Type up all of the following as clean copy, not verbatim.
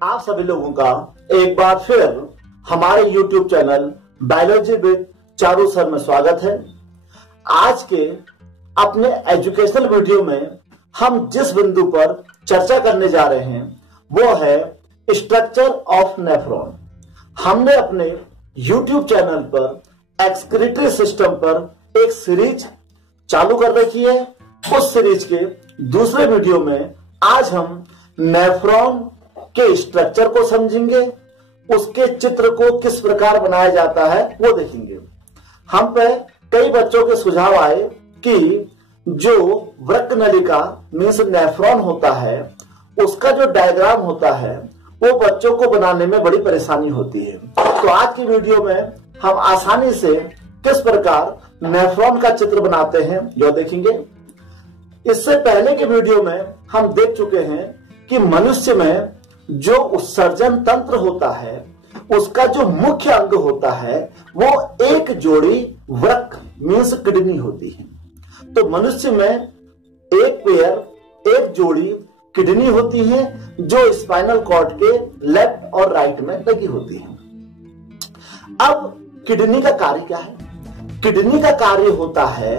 आप सभी लोगों का एक बार फिर हमारे YouTube channel biology with Charu sir में स्वागत है। आज के अपने एजुकेशनल वीडियो में हम जिस बिंदु पर चर्चा करने जा रहे हैं वो है स्ट्रक्चर ऑफ नेफ्रॉन। हमने अपने YouTube चैनल पर एक्सक्रीटरी सिस्टम पर एक सीरीज चालू कर रखी है। उस सीरीज के दूसरे वीडियो में आज हम नेफ्रॉन के स्ट्रक्चर को समझेंगे, उसके चित्र को किस प्रकार बनाया जाता है वो देखेंगे। हम पे कई बच्चों के सुझाव आए कि जो वृक्क नलिका मीन्स नेफ्रॉन होता है उसका जो डायग्राम होता है वो बच्चों को बनाने में बड़ी परेशानी होती है। तो आज की वीडियो में हम आसानी से किस प्रकार नेफ्रॉन का चित्र बनाते हैं यह देखेंगे। इससे पहले के वीडियो में हम देख चुके हैं कि मनुष्य में जो उत्सर्जन तंत्र होता है उसका जो मुख्य अंग होता है वो एक जोड़ी वृक्क मीन्स किडनी होती है। तो मनुष्य में एक पेयर एक जोड़ी किडनी होती है जो स्पाइनल कॉर्ड के लेफ्ट और राइट में लगी होती है। अब किडनी का कार्य क्या है? किडनी का कार्य होता है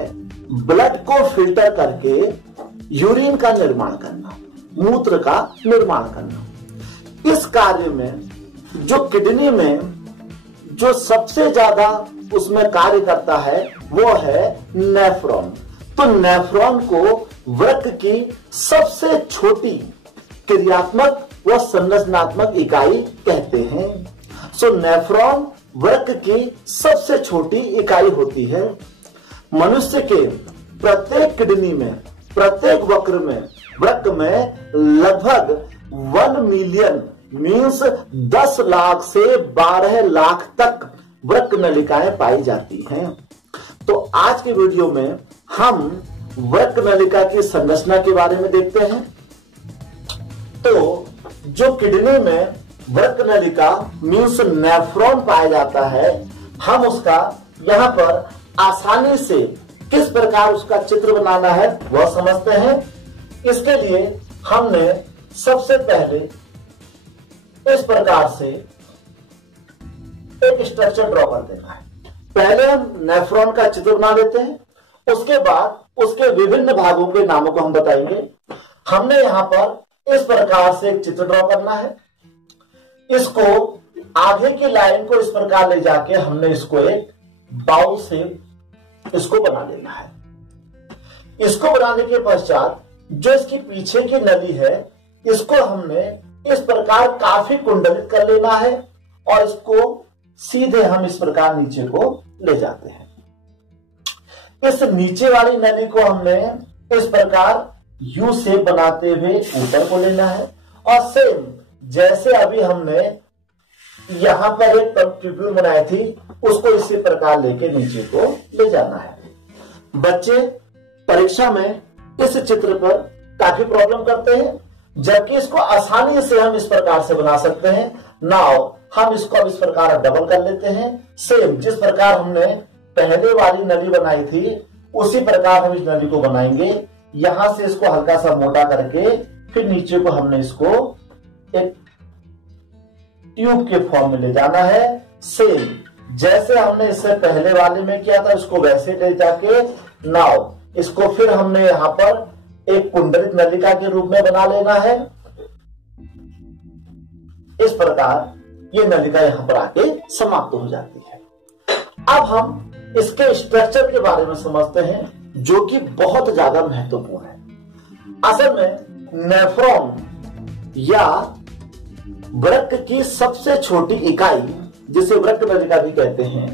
ब्लड को फिल्टर करके यूरिन का निर्माण करना, मूत्र का निर्माण करना। इस कार्य में जो किडनी में जो सबसे ज्यादा उसमें कार्य करता है वो है नेफ्रॉन। तो नेफ्रॉन को वृक्क की सबसे छोटी क्रियात्मक व संरचनात्मक इकाई कहते हैं। सो नेफ्रॉन वृक्क की सबसे छोटी इकाई होती है। मनुष्य के प्रत्येक किडनी में, प्रत्येक वृक्क में लगभग 1 मिलियन मीन्स 10 लाख से 12 लाख तक वृक्क नलिकाएं पाई जाती हैं। तो आज के वीडियो में हम वृक्क नलिका की संरचना के बारे में देखते हैं। तो जो किडनी में वृक्क नलिका मीन्स नेफ्रॉन पाया जाता है, हम उसका यहां पर आसानी से किस प्रकार उसका चित्र बनाना है वह समझते हैं। इसके लिए हमने सबसे पहले इस प्रकार से एक स्ट्रक्चर ड्रॉ कर देना है। पहले हम नेफ्रॉन का चित्र बना लेते हैं, उसके बाद उसके विभिन्न भागों के नामों को हम बताएंगे। हमने यहां पर इस प्रकार से एक चित्र ड्रॉ करना है। इसको आगे की लाइन को इस प्रकार ले जाके हमने इसको एक बाउल से इसको बना लेना है। इसको बनाने के पश्चात जो इसकी पीछे की नली है इसको हमने इस प्रकार काफी कुंडलित कर लेना है और इसको सीधे हम इस प्रकार नीचे को ले जाते हैं। इस नीचे वाली नली को हमने इस प्रकार यू शेप बनाते हुए ऊपर को लेना है और सेम जैसे अभी हमने यहां पर एक ट्यूब्यूल बनाई थी उसको इसी प्रकार लेके नीचे को ले जाना है। बच्चे परीक्षा में इस चित्र पर काफी प्रॉब्लम करते हैं, जबकि इसको आसानी से हम इस प्रकार से बना सकते हैं। नाउ हम इसको अब इस प्रकार डबल कर लेते हैं। सेम जिस प्रकार हमने पहले वाली नली बनाई थी उसी प्रकार हम इस नली को बनाएंगे। यहां से इसको हल्का सा मोटा करके फिर नीचे को हमने इसको एक ट्यूब के फॉर्म में ले जाना है। सेम जैसे हमने इससे पहले वाले में किया था उसको वैसे ले जाके नाउ इसको फिर हमने यहां पर एक कुंडलित नलिका के रूप में बना लेना है। इस प्रकार ये नलिका यहां पर आके समाप्त हो जाती है। अब हम इसके स्ट्रक्चर के बारे में समझते हैं जो कि बहुत ज्यादा महत्वपूर्ण है। असल में नेफ्रॉन या वृक्क की सबसे छोटी इकाई जिसे वृक्क नलिका भी कहते हैं,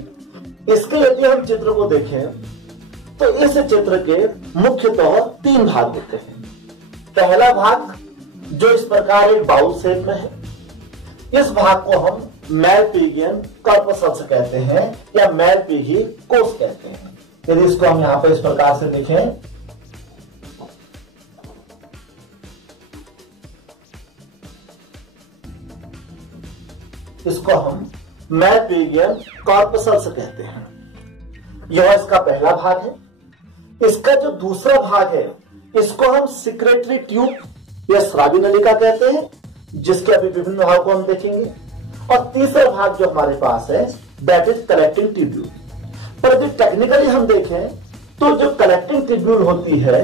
इसके यदि हम चित्र को देखें तो इस चित्र के मुख्यतः 3 भाग होते हैं। पहला भाग जो इस प्रकार एक बाउल शेप में है, इस भाग को हम मैलपिगियन कॉर्पसल्स कहते हैं या मैलपिगी कोष कहते हैं। यदि इसको हम यहां पर इस प्रकार से देखें इसको हम मैलपिगियन कॉर्पसल्स कहते हैं। यह इसका पहला भाग है। इसका जो दूसरा भाग है इसको हम सिक्रेटरी ट्यूब या स्रावी नलिका कहते हैं। जिसके अभी विभिन्न भाग को हम देखेंगे। और तीसरा भाग जो हमारे पास है दैट इज कलेक्टिंग ट्यूब्यूल। पर यदि टेक्निकली हम देखें तो जो कलेक्टिंग ट्यूब्यूल होती है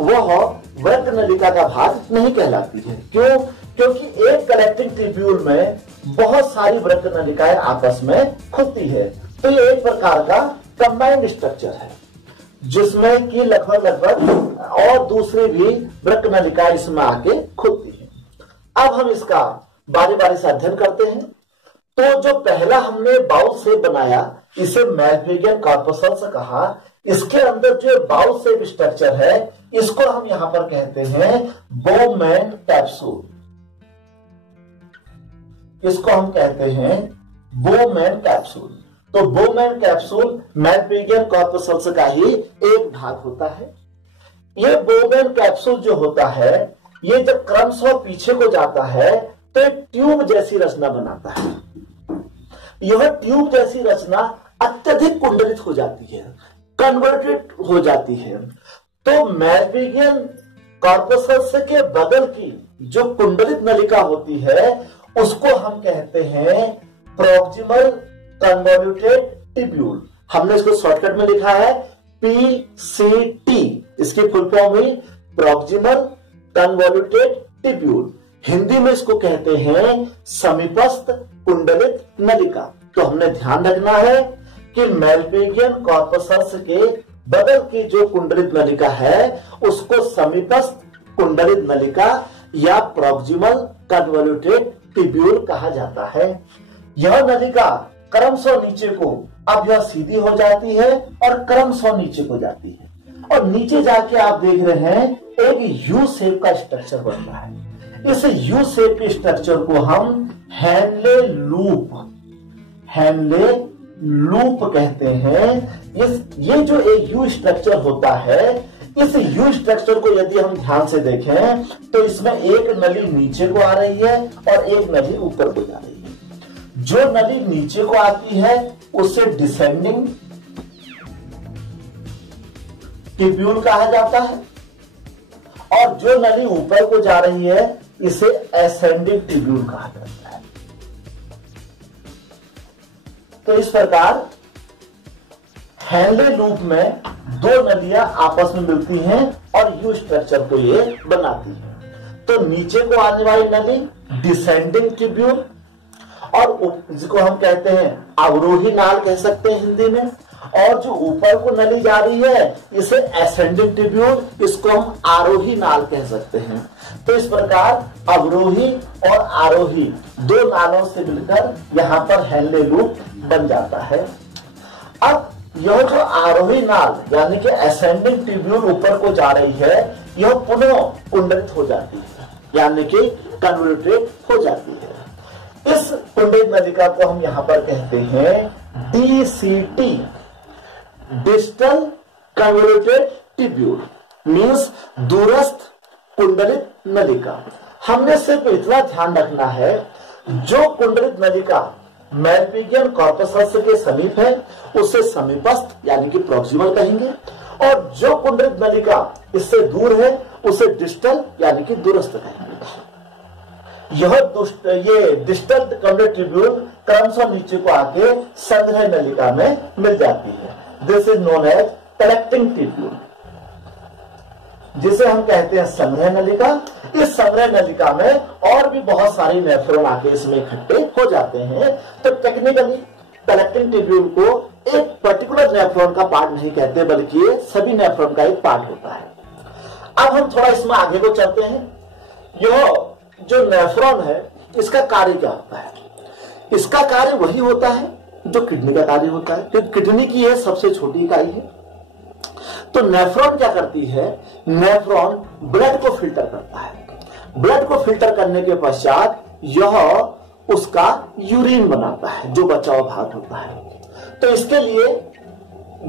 वह वृक्क नलिका का भाग नहीं कहलाती है। क्यों? क्योंकि एक कलेक्टिंग ट्यूब्यूल में बहुत सारी वृक्क नलिकाएं आपस में खुलती है। तो ये एक प्रकार का कंबाइंड स्ट्रक्चर है जिसमें कि लगभग और दूसरी भी वृक्क नलिकाएं इसमें आके खुलती है। अब हम इसका बारी बारी से अध्ययन करते हैं। तो जो पहला हमने बाउल शेप बनाया इसे मैल्पिगियन कॉर्पसल्स कहा। इसके अंदर जो बाउल शेप स्ट्रक्चर है इसको हम यहां पर कहते हैं बोमैन कैप्सूल। इसको हम कहते हैं बोमैन कैप्सूल। तो बोमैन कैप्सूल मैल्पिगियन कॉर्पसल्स का ही एक भाग होता है। यह बोमैन कैप्सूल जो होता है ये जब क्रमशः पीछे को जाता है तो एक ट्यूब जैसी रचना बनाता है। यह ट्यूब जैसी रचना अत्यधिक कुंडलित हो जाती है, कन्वर्टेड हो जाती है। तो मैल्पिगियन कॉर्पसल्स के बगल की जो कुंडलित नलिका होती है उसको हम कहते हैं प्रॉक्सिमल कन्वोल्यूटेड ट्यूब्यूल। हमने इसको शॉर्टकट में लिखा है PCT। इसकी फुल फॉर्म हुई प्रॉक्सिमल कन्वोल्यूटेड ट्यूब्यूल। हिंदी में इसको कहते हैं समीपस्थ कुंडलित नलिका। तो हमने ध्यान रखना है कि मैल्पिगियन कॉर्पसल्स के बगल की जो कुंडलित नलिका है उसको समीपस्थ कुंडलित नलिका या प्रॉक्सिमल कन्वोल्यूटेड ट्यूब्यूल कहा जाता है। यह नलिका क्रमशः नीचे को, अब यह सीधी हो जाती है और क्रमशः नीचे को जाती है और नीचे जाके आप देख रहे हैं एक यू शेप का स्ट्रक्चर बनता है। इस यू शेप के स्ट्रक्चर को हम हैनले लूप कहते हैं। ये जो एक यू स्ट्रक्चर होता है इस यू स्ट्रक्चर को यदि हम ध्यान से देखें तो इसमें एक नली नीचे को आ रही है और एक नली ऊपर को जा रही है। जो नली नीचे को आती है उसे डिसेंडिंग ट्यूब्यूल कहा जाता है और जो नली ऊपर को जा रही है इसे एसेंडिंग ट्यूब्यूल कहा जाता है। तो इस प्रकार हैनले लूप में दो नलियां आपस में मिलती हैं और यू स्ट्रक्चर को ये बनाती है। तो नीचे को आने वाली नली डिसेंडिंग ट्यूब्यूल और जिसको हम कहते हैं अवरोही नाल कह सकते हैं हिंदी में, और जो ऊपर को नली जा रही है इसे एसेंडिंग ट्यूब्यूल, इसको हम आरोही नाल कह सकते हैं। तो इस प्रकार अवरोही और आरोही दो नालों से मिलकर यहां पर हैनले लूप बन जाता है। अब यह जो आरोही नाल यानी कि एसेंडिंग ट्यूब्यूल ऊपर को जा रही है यह पुनः कुंडलित हो जाती है यानी कि कन्वोल्यूटेड हो जाती है। इस कुंडलित नलिका को हम यहां पर कहते हैं DCT, distal convoluted tubule, means दूरस्थ कुंडलित नलिका। हमने सिर्फ इतना ध्यान रखना है जो कुंडलित नलिका मैल्पिगियन कॉर्पसल्स के समीप है उसे समीपस्थ यानी कि प्रॉक्सिमल कहेंगे और जो कुंडलित नलिका इससे दूर है उसे डिस्टल यानी कि दूरस्थ कहेंगे। ये डिस्टल कन्वोल्यूटेड ट्यूब्यूल क्रमशः नीचे को आके संग्रह नलिका में मिल जाती है। This is known as collecting tubule, जिसे हम कहते हैं संग्रह नलिका। इस संग्रह नलिका में और भी बहुत सारी नेफ्रॉन आके इसमें इकट्ठे हो जाते हैं। तो टेक्निकली कलेक्टिंग ट्यूब्यूल को एक पर्टिकुलर नेफ्रॉन का पार्ट नहीं कहते बल्कि ये सभी नेफ्रॉन का एक पार्ट होता है। अब हम थोड़ा इसमें आगे को चलते हैं। यह जो नेफ्रॉन है इसका कार्य क्या होता है? इसका कार्य वही होता है जो किडनी का कार्य होता है, क्योंकि किडनी की यह सबसे छोटी इकाई है। तो नेफ्रॉन क्या करती है? नेफ्रॉन ब्लड को फिल्टर करता है। ब्लड को फिल्टर करने के पश्चात यह उसका यूरिन बनाता है जो बचा हुआ भाग होता है। तो इसके लिए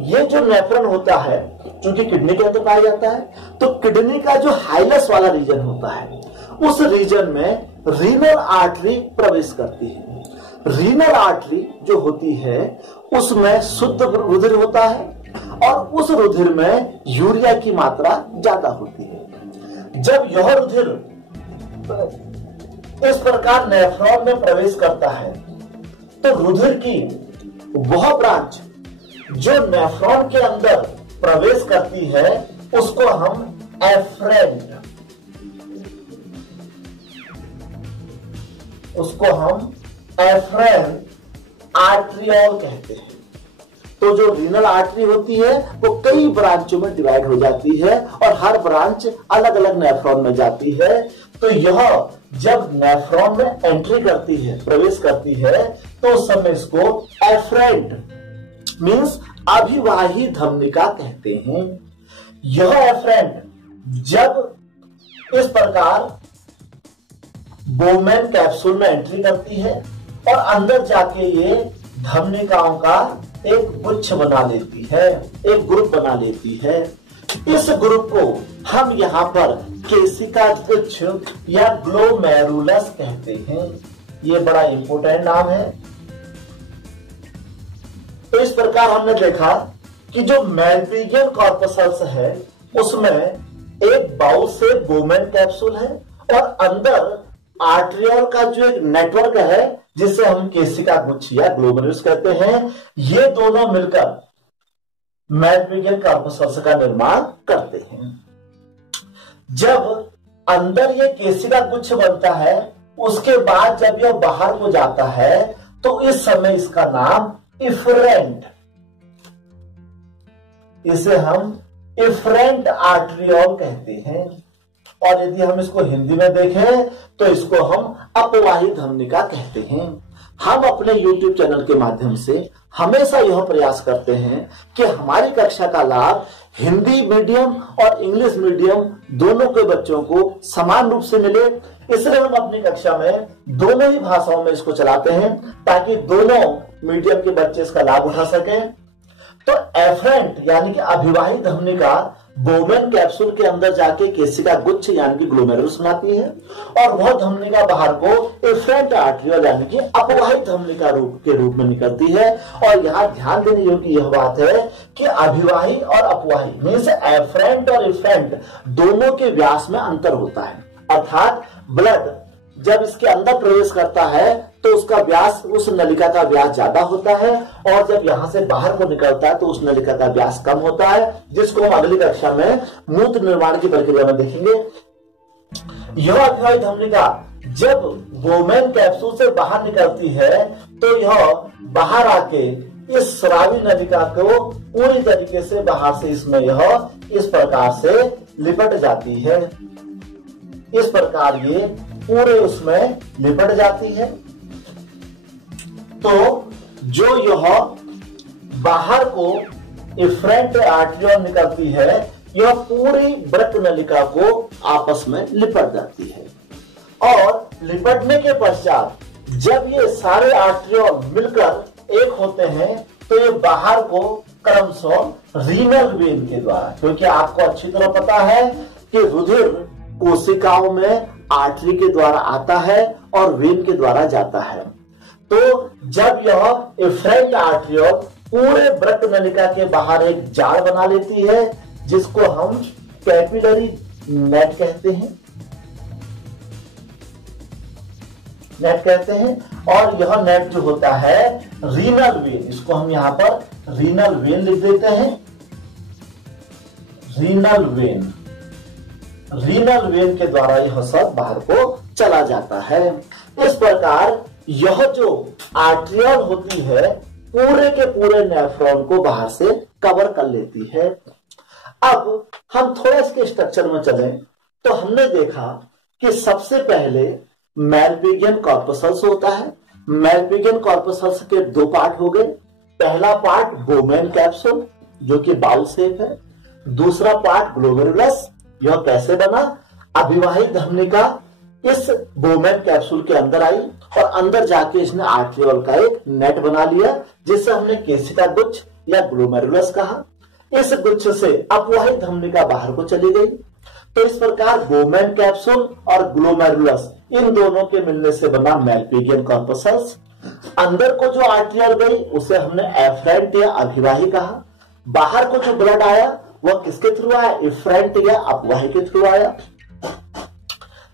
ये जो नेफ्रॉन होता है क्योंकि किडनी के अंदर पाया जाता है, तो किडनी का जो हाइलस वाला रीजन होता है उस रीजन में रीनल आर्टरी प्रवेश करती है। रीनल आर्टरी जो होती है उसमें शुद्ध रुधिर होता है और उस रुधिर में यूरिया की मात्रा ज्यादा होती है। जब यह रुधिर इस प्रकार नेफ्रॉन में प्रवेश करता है तो रुधिर की वह ब्रांच जो नेफ्रॉन के अंदर प्रवेश करती है उसको हम एफरेंट आर्टरियोल कहते हैं। तो जो रीनल आर्टरी होती है वो कई ब्रांचों में डिवाइड हो जाती है और हर ब्रांच अलग अलग नेफ्रॉन में जाती है। तो यह जब नेफ्रॉन में एंट्री करती है, प्रवेश करती है, तो उस समय इसको एफरेंट मींस अभिवाही धमनिका कहते हैं। यह एफरेंट जब इस प्रकार बोमेन कैप्सूल में एंट्री करती है और अंदर जाके ये धमनिकाओं का एक गुच्छ बना लेती है, एक ग्रुप बना लेती है। इस ग्रुप को हम यहाँ पर केशिका गुच्छ या ग्लोमेरुलस कहते हैं। ये बड़ा इंपोर्टेंट नाम है। तो इस प्रकार हमने देखा कि जो मेलपिजियन कॉर्पसल्स है उसमें एक बाउल से बोमेन कैप्सूल है और अंदर आर्टरियोल का जो एक नेटवर्क है जिसे हम केशिका गुच्छ या ग्लोमेरुलस कहते हैं, ये दोनों मिलकर मेलपिजियन कॉर्पसल्स का निर्माण करते हैं। जब अंदर ये केशिका गुच्छ बनता है उसके बाद जब यह बाहर को जाता है तो इस समय इसका नाम इफरेंट, इसे हम इफरेंट आर्टरियोल कहते हैं। और यदि हम इसको हिंदी में देखें तो इसको हम अपवाही धमनिका कहते हैं। हम अपने YouTube चैनल के माध्यम से हमेशा यह प्रयास करते हैं कि हमारी कक्षा का लाभ हिंदी मीडियम और इंग्लिश मीडियम दोनों के बच्चों को समान रूप से मिले। इसलिए हम अपनी कक्षा में दोनों ही भाषाओं में इसको चलाते हैं ताकि दोनों मीडियम के बच्चे इसका लाभ उठा सकें। तो एफरेंट यानी कि अभिवाही धमनिका बोमेन कैप्सूल के अंदर जाके केशिका गुच्छ यानी कि ग्लोमेरुलस बनाती है और वह धमनिका बाहर को एफरेंट आर्टरियोल यानी कि अपवाही धमनिका के रूप में निकलती है। और यहाँ ध्यान देने योग्य यह बात है कि अभिवाही और अपवाही मींस एफरेंट और इफरेंट दोनों के व्यास में अंतर होता है। अर्थात ब्लड जब इसके अंदर प्रवेश करता है तो उसका व्यास, उस नलिका का व्यास ज्यादा होता है और जब यहां से बाहर को निकलता है तो उस नलिका का व्यास कम होता है, जिसको हम अगली कक्षा में मूत्र निर्माण की प्रक्रिया में देखेंगे। यह अभिवाही धमनिका जब बोमेन कैप्सूल से बाहर निकलती है तो यह बाहर आके इस स्रावी नलिका को पूरी तरीके से बाहर से इसमें यह इस प्रकार से लिपट जाती है। इस प्रकार ये पूरे उसमें लिपट जाती है। तो जो यह बाहर को इफरेंट आर्टरियोल निकलती है यह पूरी वृक्क नलिका को आपस में लिपट जाती है और लिपटने के पश्चात जब ये सारे आर्टरियोल मिलकर एक होते हैं तो ये बाहर को क्रमशः रीनल वेन के द्वारा, क्योंकि आपको अच्छी तरह पता है कि रुधिर कोशिकाओं में आर्टरी के द्वारा आता है और वेन के द्वारा जाता है। तो जब यह इफरेंट आर्टरियोल पूरे वृक्क नलिका के बाहर एक जाल बना लेती है जिसको हम कैपिलरी नेट कहते हैं, और यह नेट जो होता है रीनल वेन, इसको हम यहां पर रीनल वेन लिख देते हैं। रीनल वेन के द्वारा यह सब बाहर को चला जाता है। इस प्रकार यह जो आर्टरियोल होती है पूरे के पूरे नेफ्रॉन को बाहर से कवर कर लेती है। अब हम थोड़ा इसके स्ट्रक्चर में चलें तो हमने देखा कि सबसे पहले मेलपिजियन कॉर्पसल्स होता है। मेलपिजियन कॉर्पसल्स के दो पार्ट हो गए। पहला पार्ट बोमेन कैप्सूल जो कि बाउल शेप है, दूसरा पार्ट ग्लोमेरुलस। यह कैसे बना? अभिवाही धमनिका इस बोमेन कैप्सूल के अंदर आई और अंदर जाके इसने आर्टरियोल का एक नेट बना लिया जिसे हमने केशिका गुच्छ या ग्लोमेरुलस कहा। इस गुच्छ से अपवाही धमनिका बाहर को चली गई। तो इस प्रकार बोमेन कैप्सूल और ग्लोमेरुलस इन दोनों के मिलने से बना मेलपिजियन कॉर्पसल्स। अंदर को जो आर्टरियोल गई उसे हमने एफरेंट या अभिवाही कहा। बाहर को जो ब्लड आया वह किसके थ्रू आया? इफरेंट या अपवाही के थ्रू आया।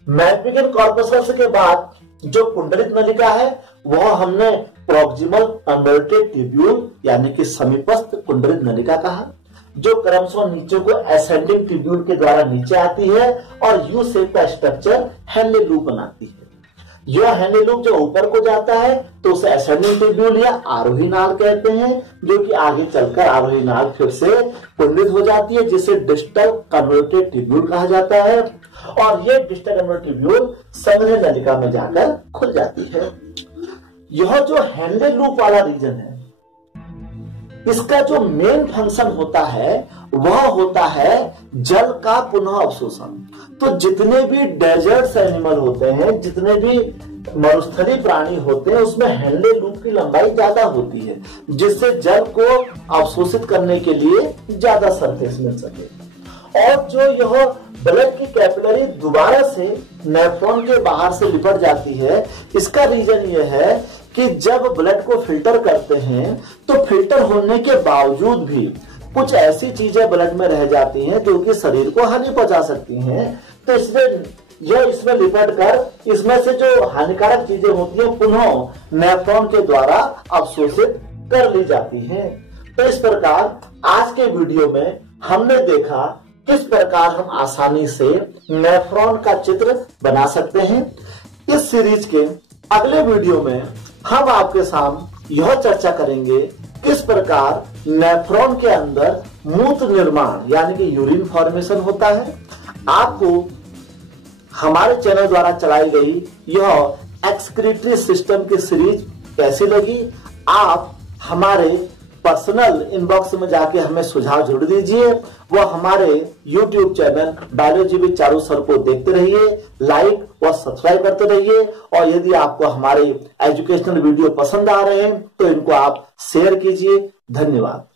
मेलपिजियन कॉर्पसल्स के बाद जो कुंडलित नलिका है वह हमने प्रॉक्सिमल कन्वर्टेड ट्यूब्यूल यानी कि समीपस्थ कुंडलित नलिका कहा, जो क्रमशः नीचे को असेंडिंग ट्यूब्यूल के द्वारा नीचे आती है और यू शेप का स्ट्रक्चर हेनले लूप बनाती है। यह हेनले लूप जो ऊपर को जाता है तो उसे असेंडिंग ट्यूब्यूल या आरोही नाल कहते हैं, जो कि आगे चलकर आरोही नाल फिर से कुंडलित हो जाती है, जिसे डिस्टल कन्वर्टेड ट्यूब्यूल कहा जाता है। और यह डिस्टल कन्वर्टेड ट्यूब्यूल संग्रह नलिका में जाकर खुल जाती है। यह जो हेनले लूप वाला रीजन है, इसका जो मेन फंक्शन होता है वह होता है जल का पुनः अवशोषण। तो जितने भी डेजर्ट एनिमल होते हैं, जितने भी मरुस्थलीय प्राणी होते हैं, उसमें हेनले लूप की लंबाई ज्यादा होती है, जिससे जल को अवशोषित करने के लिए ज्यादा सरफेस मिल सके। और जो यह ब्लड की कैपिलरी दोबारा से नेफ्रॉन के बाहर से लिपट जाती है, इसका रीजन यह है कि जब ब्लड को फिल्टर करते हैं तो फिल्टर होने के बावजूद भी कुछ ऐसी चीजें ब्लड में रह जाती हैं जो कि शरीर को हानि पहुंचा सकती हैं। तो इसलिए यह इसमें लिपट कर इसमें से जो हानिकारक चीजें होती हैं पुनः नेफ्रॉन के द्वारा अवशोषित कर ली जाती हैं। तो इस प्रकार आज के वीडियो में हमने देखा किस प्रकार हम आसानी से नेफ्रॉन का चित्र बना सकते हैं। इस सीरीज के अगले वीडियो में हम आपके सामने यह चर्चा करेंगे किस प्रकार नेफ्रॉन के अंदर मूत्र निर्माण यानी कि यूरिन फॉर्मेशन होता है। आपको हमारे चैनल द्वारा चलाई गई यह एक्सक्रीटरी सिस्टम की सीरीज कैसी लगी, आप हमारे पर्सनल इनबॉक्स में जाके हमें सुझाव जरूर दीजिए। वह हमारे YouTube channel biology with Charu sir को देखते रहिए, लाइक व सब्सक्राइब करते रहिए। और यदि आपको हमारे एजुकेशनल वीडियो पसंद आ रहे हैं तो इनको आप शेयर कीजिए। धन्यवाद।